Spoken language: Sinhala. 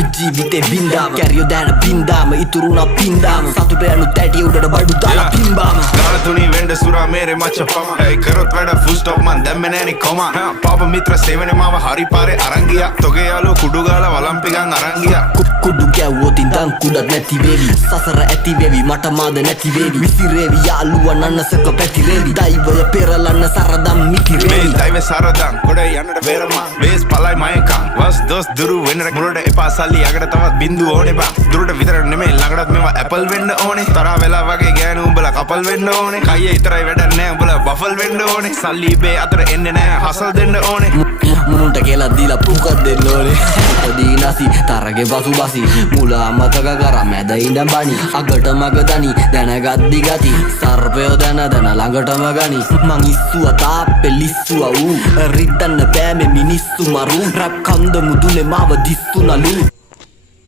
අපි ජීවිතේ බින්දාම කැරියෝ දැන බින්දාම ඉතුරුනා පින්දාම සතුට යනු තැටි උඩට බඩු දාලා පිම්බාම ගාන තුනී වෙන්ඩ සුරා මේරේ මච්ච පම ඇයි කරොත් වැඩ ෆුල් ස්ටොප් මන් දැම්මේ නෑනේ කොම පාප මිත්‍ර සේවනේ මාව හරි පාරේ අරන් ගියා තොගේ යාළුවෝ කුඩු ගාලා වලම්පිකන් අරන් ගියා කුඩු ගැව්වොත් ඉඳන් කුඩක් නැති වේවි සසර ඇති වේවි මට මාද නැති වේවි විසිරේවි යාළුවා නන්නසක පැතිරේවි දෛවය පෙරලන්න සරදම් මිතිරේවි දෛවය සරදම් ගොඩ යන්නට වේරමා වේස් පලයි මයකා වස් දොස් දුරු වෙන්න මුලට එපා සල්ලි යකට තවත් බින්දු ඕනේ බා දුරට විතර නෙමෙයි ළඟටත් මේවා ඇපල් වෙන්න ඕනේ තරහ වෙලා වගේ ගෑනු උඹලා කපල් වෙන්න ඕනේ කයියේ ඉතරයි වැඩක් නෑ උඹලා බෆල් වෙන්න ඕනේ සල්ලි බේ අතර එන්නේ නෑ හසල් දෙන්න ඕනේ මුන්ට කියලා දීලා පුකක් දෙන්න ඕනේ උපදී නැසි තරගේ පසු බසි මුලා මතක කරා මැද ඉඳන් බණි අගට මග දනි දැනගද්දි ගති සර්පයෝ දැන ළඟටම ගනි මං ඉස්සුවා තාප්පේ ලිස්සුවා ඌ රිද්දන්න බෑ මේ මිනිස්සු මරු රැප් කන්ද මුදුනේ මාව දිස්සුනලු